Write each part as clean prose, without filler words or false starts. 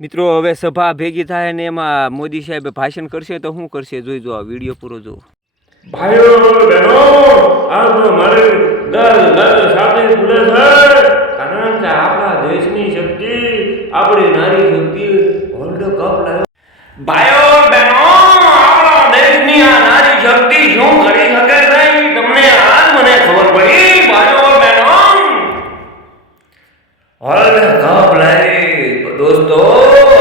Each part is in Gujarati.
મિત્રો હવે સભા ભેગી થાય ને એમાં મોદી સાહેબ ભાષણ કરશે તો શું કરશે જોઈજો આ વિડીયો પૂરો જો. ભાઈઓ બહેનો આ તો મારે દલ સાથે ખુલે છે કારણ કે આપણા દેશની શક્તિ આપણી નારી શક્તિ વર્લ્ડ કપ લાવ્યો. ભાઈઓ બહેનો આપણા દેશની આ નારી શક્તિ શું કરી શકે છે તમને આજ મને ખબર પડી. ભાઈઓ બહેનો વર્લ્ડ કપ લાવી દોસ્તો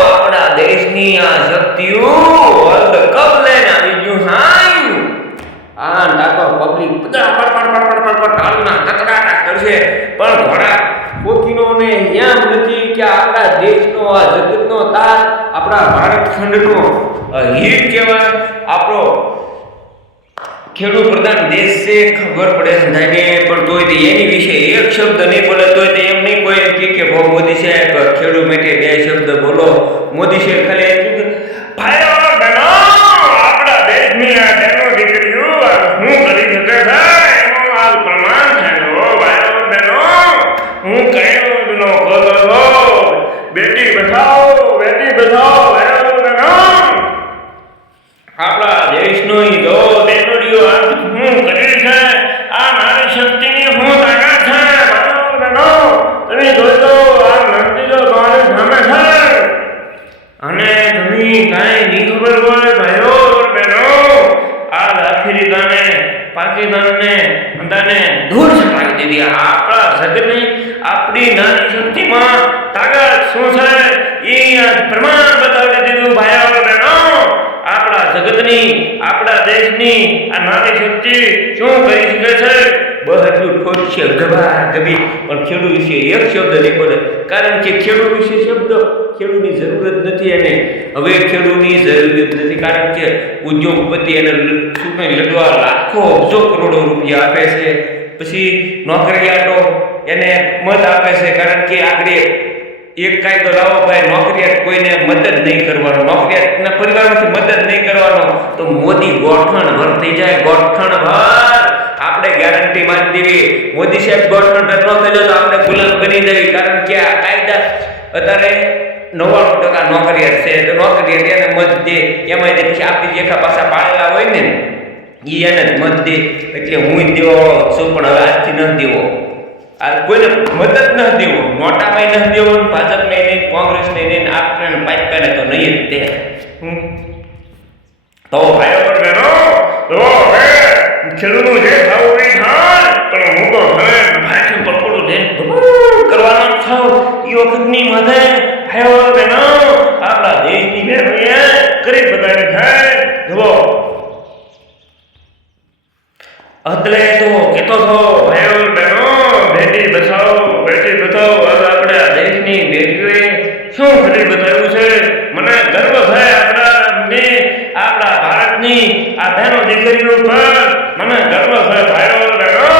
આપણા દેશની આ શક્તિઓ વર્લ્ડ કપ લઈને આવી ગયું હાઈ. આ તાકો પબ્લિક બધા પડ હાલના કચડાટા કરશે પણ ઘોડા કોકીનોને એમ નથી કે આપણા દેશનો આ જગતનો તાર આપણા ભારત ખંડનો હિત કહેવાય. આપણો ખેડૂત પ્રધાન દેશ છે ખબર પડે બધાને પણ તોય તે એની વિશે એક શબ્દ નહીં બોલે તોય તે એમ નહીં કોઈ એમ કે ભાઈ મોદી સાહેબ ખેડૂત માટે બે શબ્દ બોલો. મોદી સાહેબ ખાલી એમ કે ભાઈઓ બહેનો આપણા દેશની આ બહેનો દીકરીઓ હું કરી શકે છે એનું આ પ્રમાણ છે. ભાઈઓ બહેનો હું કહ્યું નો બોલો બેટી બચાવો ભાઈઓ બહેનો આપણા દેશનો હીરો દેવડીઓ હું કરી છે આ નારી શક્તિની હું તાકાત છે. ભાઈઓ બહેનો તમે જોજો આ મંત્રીઓ તમારી સામે છે અને તમે કાંઈ નહીં ખબર હોય. ભાઈઓ બહેનો આ આફ્રિકાને પાકિસ્તાનને બધાને દૂર છપાવી દીધી. આપણા જગતની આપણી નારી શક્તિમાં તાકાત શું છે એ પ્રમાણ બતાવી દીધું. ભાઈઓ બહેનો આપણા જગતની આપણા દેશની આ નારી શક્તિ શું કરી શકે છે બધું ઠોકશે ગભા ગભી પણ ખેડૂત વિશે એક શબ્દ નહીં બોલે કારણ કે ખેડૂત વિશે શબ્દ ખેડૂતની જરૂરત નથી. એને હવે ખેડૂતની જરૂરત નથી કારણ કે ઉદ્યોગપતિ એને શું કંઈ લડવા લાખો અબજો કરોડો રૂપિયા આપે છે. પછી નોકરિયાતો એને મત આપે છે કારણ કે આગળ એક કાયદો લાવો ભાઈ નોકરિયાત કોઈને મદદ નહીં કરવાનો નોકરિયાતના પરિવારમાંથી મદદ નહીં કરવાનો તો મોદી ગોઠણ ભર થઈ જાય. ગોઠણ ભર આપણે ગેરંટી મારી દેવી. મોદી સાહેબ ગોઠણ ભર ન થયો તો આપણે ગુલામ બની દેવી કારણ કે આ કાયદા અત્યારે 99% નોકરિયાત છે તો નોકરિયાત એને મત દે એમાં પછી આપણી જેખા પાછા પાડેલા હોય ને એ એને જ મત દે એટલે હું દેવો છું પણ હવે આજથી ન દેવો આ કોઈને મદદ ન દેવો નોટામાં ન દેવો ભાજપને નહીં કોંગ્રેસને નહીં આપણે પાઇપને તો નહીં જ દે. તો ભાઈઓ બહેનો તો હવે ખેડૂતનું જે થવું એ થાય પણ હું તો હવે ભાઈ પર થોડું લઈને કરવાનો થાવ એ વખતની માથે ભાઈઓ બહેનો આપણા દેશની બહેનોએ કરી બતાવી થાય. જુઓ એટલે તો કેતો છો ભાઈઓ બહેનો બેટી બચાવો આજે આપણે આ દેશની બેટીઓએ શું કરી બતાવ્યું છે. મને ગર્વ છે આપણા ભારતની આ બહેનો દીકરીઓ પર મને ગર્વ છે. ભાઈઓ બહેનો